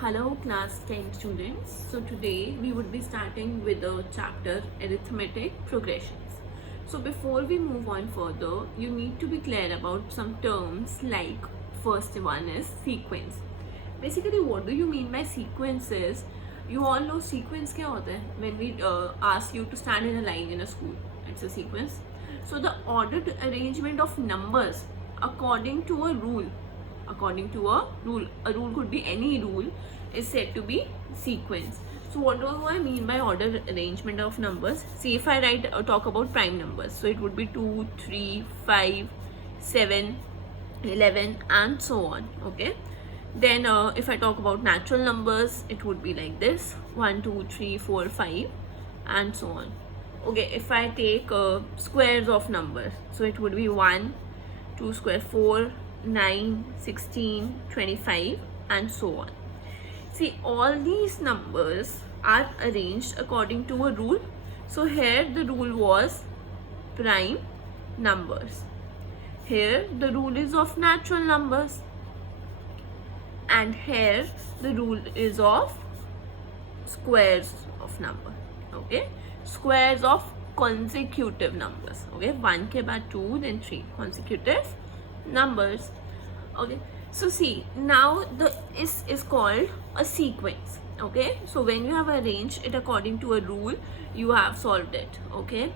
Hello class 10 students. So today we would be starting with the chapter arithmetic progressions. So before we move on further, you need to be clear about some terms like first one is sequence. Basically what do you mean by sequences? You all know sequence क्या होता है? When we ask you to stand in a line in a school, it's a sequence. So the ordered arrangement of numbers according to a rule a rule could be any rule, is said to be sequence. So what do I mean by order arrangement of numbers? See, if I talk about prime numbers, so it would be 2, 3, 5, 7, 11 and so on. Okay, then if I talk about natural numbers, it would be like this: 1, 2, 3, 4, 5 and so on. Okay, if I take squares of numbers, so it would be 1, 2 square 4, 9, 16, 25 and so on. See, all these numbers are arranged according to a rule. So here the rule was prime numbers. Here the rule is of natural numbers. And here the rule is of squares of number. Okay, squares of consecutive numbers. Okay, 1 ke baad 2, then 3 consecutive numbers. Okay, so see, now this is called a sequence. Okay, so when you have arranged it according to a rule, you have solved it. Okay,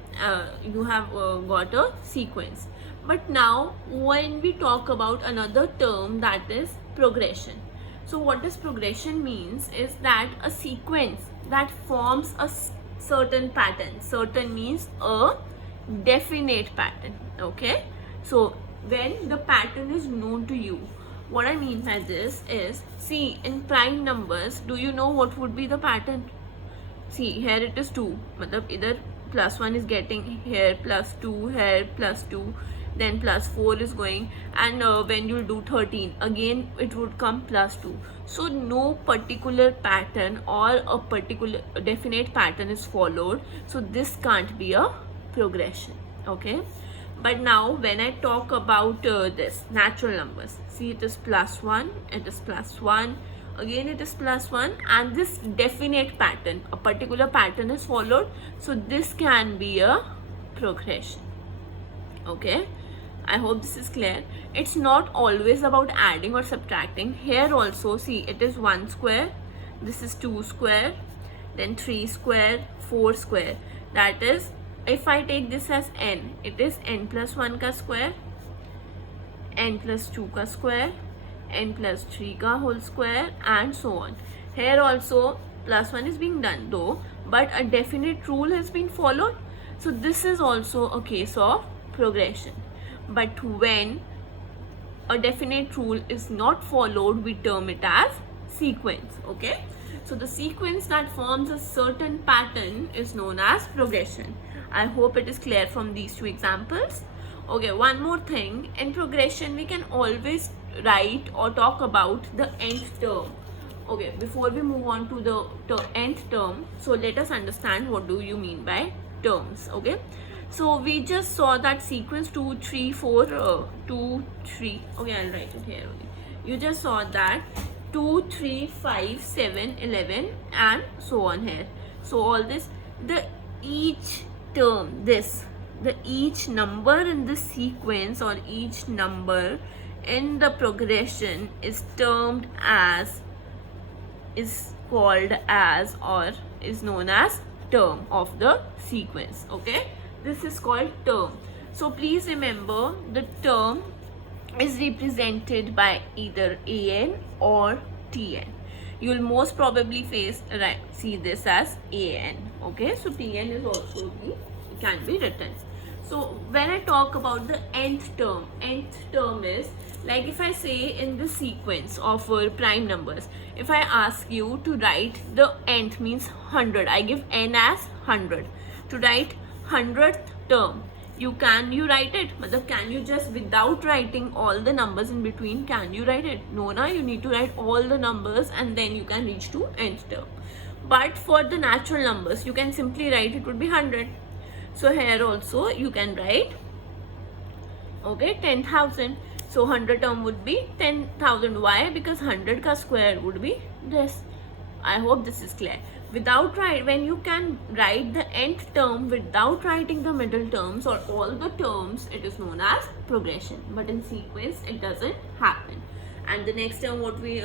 you have got a sequence. But now when we talk about another term, that is progression. So what does progression means is that a sequence that forms a certain pattern. Certain means a definite pattern. Okay, so when the pattern is known to you, what I mean by this is, see, in prime numbers, do you know what would be the pattern? See, here it is 2, matlab either +1 is getting here, +2 here, +2, then +4 is going, and when you do 13 again it would come +2. So no particular pattern or a particular definite pattern is followed, so this can't be a progression. Okay, but now when I talk about this natural numbers, see, it is +1, it is +1, again it is +1, and this definite pattern, a particular pattern is followed, so this can be a progression. Okay, I hope this is clear. It's not always about adding or subtracting. Here also, see, it is 1 square, this is 2 square, then 3 square, 4 square. That is, if I take this as n, it is n plus 1 ka square, n plus 2 ka square, n plus 3 ka whole square, and so on. Here also +1 is being done though, but a definite rule has been followed. So this is also a case of progression. But when a definite rule is not followed, we term it as sequence. Okay, so the sequence that forms a certain pattern is known as progression. I hope it is clear from these two examples. Okay, one more thing, in progression we can always write or talk about the nth term. Okay, before we move on to the nth term, so let us understand what do you mean by terms. Okay, so we just saw that sequence 2, 3, 4, 2, 3. Okay, I'll write it here only. You just saw that 2, 3, 5, 7, 11 and so on here. So all this, the each term, the each number in the sequence or each number in the progression is termed as, is called as, or is known as term of the sequence. Okay, this is called term. So please remember, the term is represented by either an or tn. You will most probably see this as an. Okay, so tn is also can be written. So when I talk about the nth term is like, if I say in the sequence of prime numbers, if I ask you to write the nth, means 100, I give n as 100. To write 100th term, you write it? Matlab, can you just, without writing all the numbers in between, can you write it? No, na, you need to write all the numbers and then you can reach to nth term. But for the natural numbers, you can simply write it would be 100. So here also you can write, okay, 10,000. So 100 term would be 10,000. Why? Because 100 ka square would be this. I hope this is clear. Without when you can write the nth term without writing the middle terms or all the terms, it is known as progression. But in sequence, it doesn't happen. And the next term what we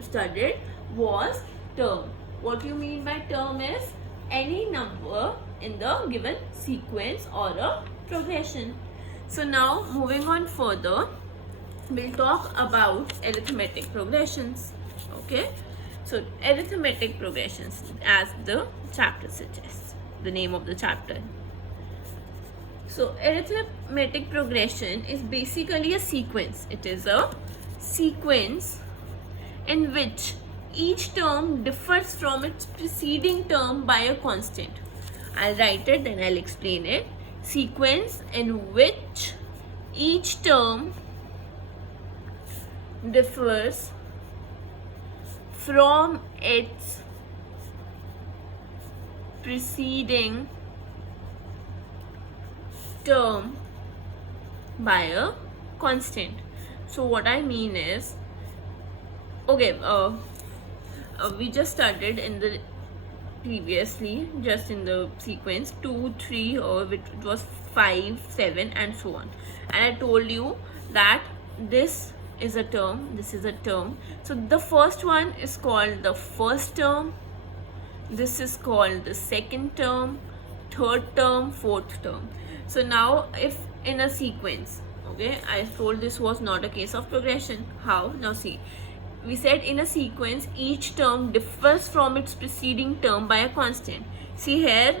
studied was term. What you mean by term is any number in the given sequence or a progression. So now moving on further, we'll talk about arithmetic progressions. Okay, so arithmetic progressions, as the chapter suggests, the name of the chapter. So arithmetic progression is basically a sequence. It is a sequence in which each term differs from its preceding term by a constant. I'll write it, then I'll explain it. Sequence in which each term differs from its preceding term by a constant. So what I mean is, okay, we just started in the previously, just in the sequence 2, 3, or it was 5, 7 and so on, and I told you that this is a term, this is a term. So the first one is called the first term, this is called the second term, third term, fourth term. So now if in a sequence, okay, I told this was not a case of progression. How? Now see, we said in a sequence each term differs from its preceding term by a constant. See here,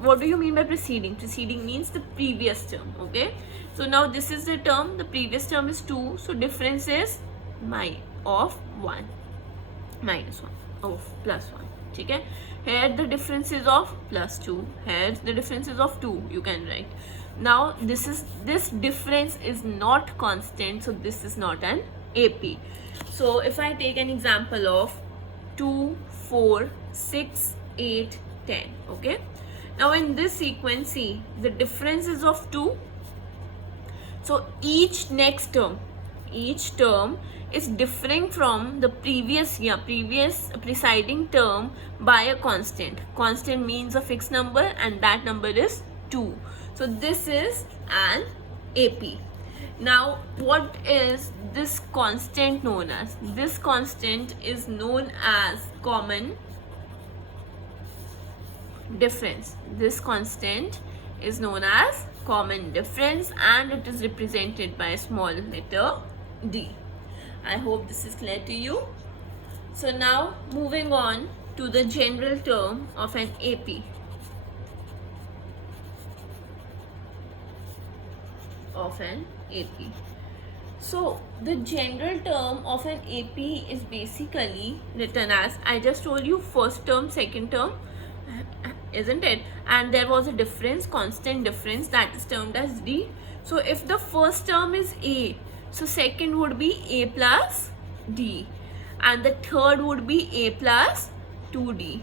what do you mean by preceding? Preceding means the previous term. Okay, so now this is the term, the previous term is 2, so difference is of 1 minus 1 of plus 1. Okay, here the difference is of plus 2, here the difference is of 2, you can write. Now this difference is not constant, so this is not an AP. So if I take an example of 2, 4, 6, 8, 10, okay. Now in this sequence, see, the difference is of 2. So each term is differing from the previous preceding term by a constant. Constant means a fixed number, and that number is 2. So this is an AP. Now what is this constant known as? This constant is known as common difference. This constant is known as common difference, and it is represented by a small letter d. I hope this is clear to you. So now moving on to the general term of an AP. So the general term of an AP is basically written as, I just told you, first term, second term, isn't it? And there was a difference, constant difference, that is termed as D. So if the first term is A, so second would be A plus D, and the third would be A plus 2D,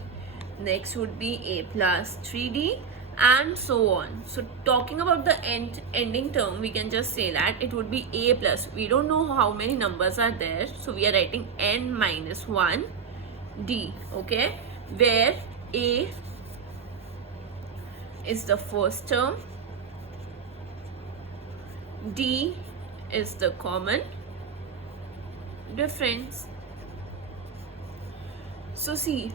next would be A plus 3D, and so on. So talking about the ending term, we can just say that it would be A plus, we don't know how many numbers are there, so we are writing n minus 1 D, okay, where A is the first term, D is the common difference. So see,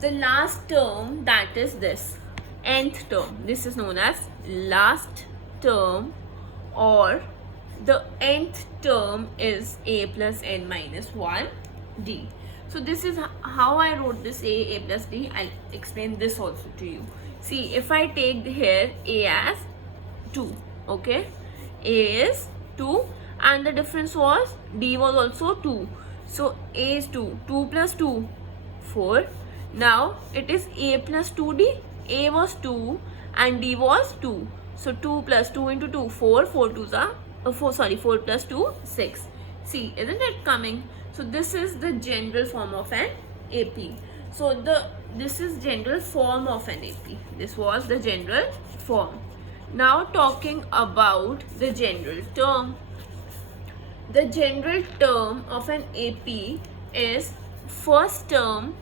the last term, that is this nth term, this is known as last term, or the nth term is A plus n minus 1 D. So this is how I wrote this A plus D. I'll explain this also to you. See, if I take here A as 2, okay, A is 2, and the difference was D was also 2. So A is 2, 2 plus 2, 4. Now it is A plus 2D. A was 2 and D was 2. So 2 plus 2 into 2, 4. 4 plus 2, 6. See, isn't it coming? So this is the general form of an AP. So this is general form of an AP. This was the general form. Now talking about the general term. the general term of an AP is first term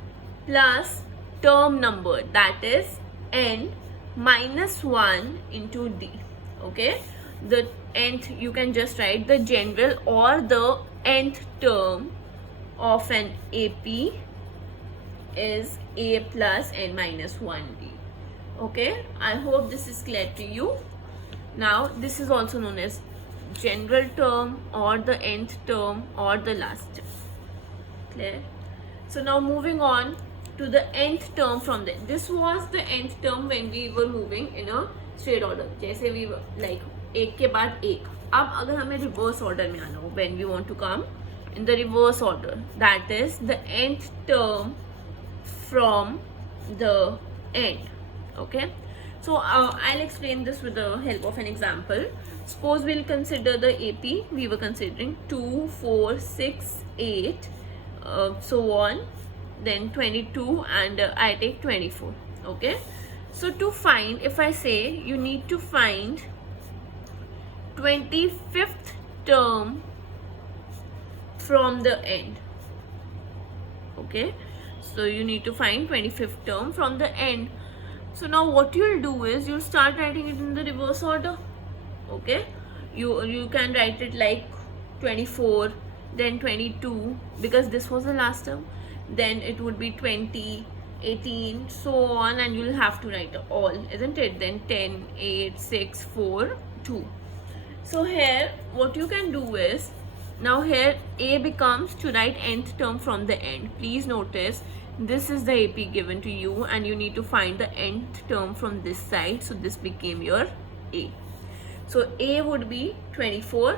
plus term number, that is n minus 1 into d. Okay, the nth, you can just write the general or the nth term of an AP is a plus n minus 1d. Okay, I hope this is clear to you. Now this is also known as general term or the nth term or the last term. Clear? So now moving on to the nth term from there. This was the nth term when we were moving in a straight order. जैसे we were like एक के बाद एक. अब अगर हमें reverse order में आना हो, when we want to come in the reverse order, that is the nth term from the end. Okay, so I'll explain this with the help of an example. Suppose we'll consider the AP. We were considering 2, 4, 6, 8, so on, then 22, and I take 24. Okay, so to find, if I say you need to find 25th term from the end. Okay, so you need to find 25th term from the end. So now what you'll do is you'll start writing it in the reverse order. Okay, you can write it like 24, then 22, because this was the last term, then it would be 20, 18, so on, and you'll have to write all, isn't it? Then 10, 8, 6, 4, 2. So here what you can do is, now here A becomes to write nth term from the end. Please notice this is the AP given to you and you need to find the nth term from this side, so this became your A. So A would be 24.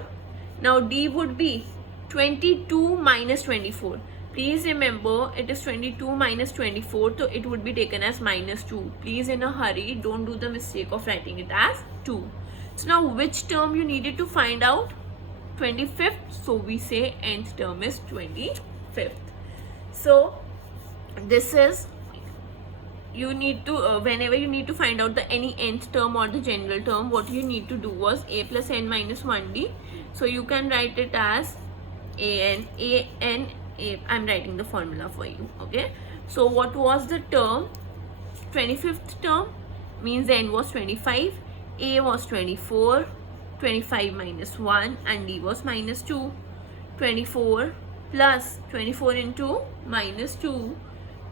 Now D would be 22 minus 24. Please remember it is 22 minus 24, so it would be taken as minus 2. Please, in a hurry, don't do the mistake of writing it as 2. So now which term you needed to find out? 25th. So we say nth term is 25th. So this is, you need to whenever you need to find out the any nth term or the general term, what you need to do was a plus n minus 1d. So you can write it as a. I'm writing the formula for you. Okay, so what was the term? 25th term means n was 25, a was 24, 25 minus 1, and d was minus 2. 24 plus 24 into minus 2,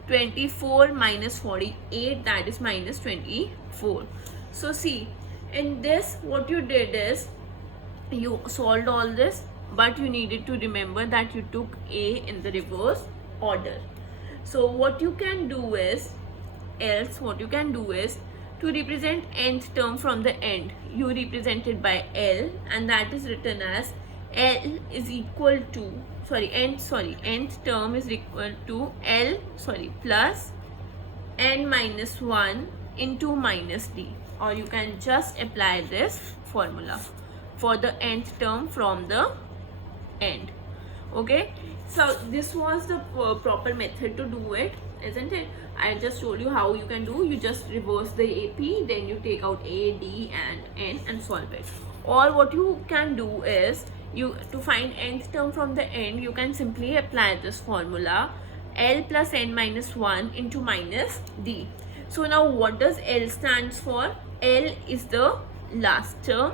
24 minus 48, that is minus 24. So see, in this what you did is you solved all this, but you needed to remember that you took A in the reverse order. So what you can do is, to represent nth term from the end, you represent it by L, and that is written as L is equal to, nth term is equal to L, plus n minus 1 into minus d, or you can just apply this formula for the nth term from the end. Okay, so this was the proper method to do it, isn't it? I just told you how you can do. You just reverse the AP, then you take out A, D and N and solve it. Or what you can do is, you to find nth term from the end, you can simply apply this formula, L plus n minus 1 into minus D. So now what does L stands for? L is the last term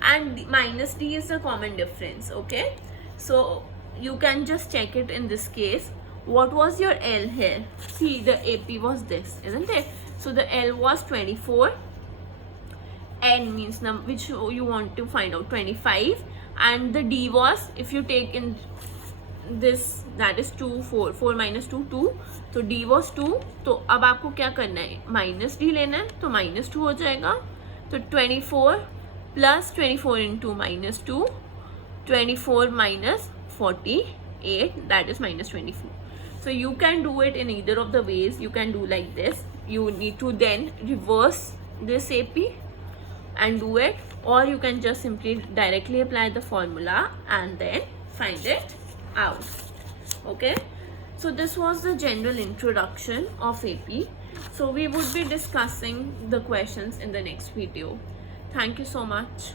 and minus D is the common difference. Okay, so you can just check it in this case. What was your L here? See, the AP was this, isn't it? So the L was 24, N means which you want to find out, 25, and the D was, if you take in this, that is 2, 4 minus 2, 2, so D was 2. तो अब आपको क्या करना है, minus D लेना है, तो minus 2 हो जाएगा. तो 24 plus 24 into minus 2, 24 minus 48, that is minus 24. So you can do it in either of the ways. You can do like this. You need to then reverse this AP and do it, or you can just simply directly apply the formula and then find it out. Okay, so this was the general introduction of AP. So we would be discussing the questions in the next video. Thank you so much.